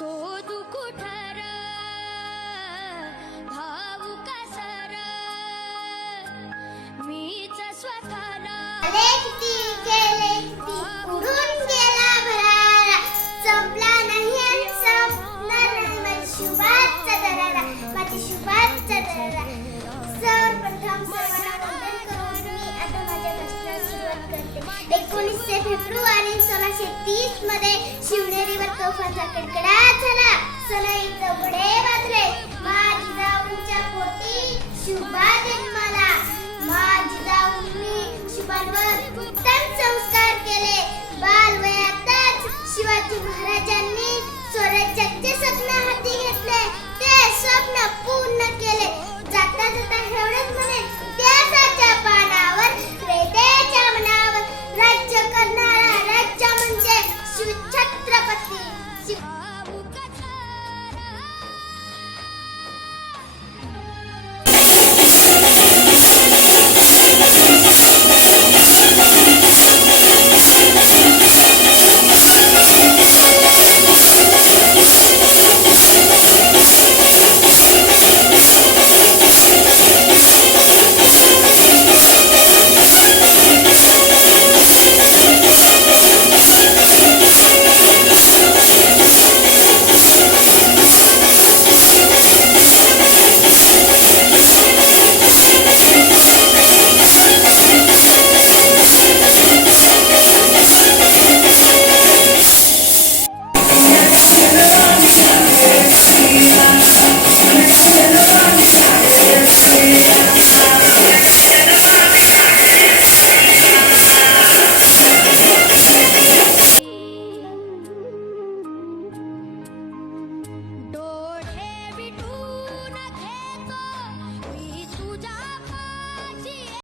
शोधू कुठर भाऊ कसर मीच स्वतःला किती केले किती उडून गेला भरारा संपला नाही संपणार नाही माझी शुभाचा दरारा माझी शुभाचा दरारा सर्वप्रथम सर्वांना वंदन करून मी आता माझ्या भाषणाला सुरुवात करते 19 फेब्रुवारी 1630 मध्ये शिवनेरीवर तोफांचा कडकडाट झाला सनईचे घोडे वाजले माझी जाऊंच्या पोटी शुभा जन्माला माझी जाऊंनी शुभांवर उत्तम संस्कार केले बालवयातच शिवाजी महाराजांनी स्वराज्याचे स्वप्न हाती घेतले ते स्वप्न पूर्ण केले जाता जाता एवढंच म्हणेन इतिहासाच्या पानावर वेदेच्या मनावर राज्य करणारा राज्य म्हणजे शिवछत्रपती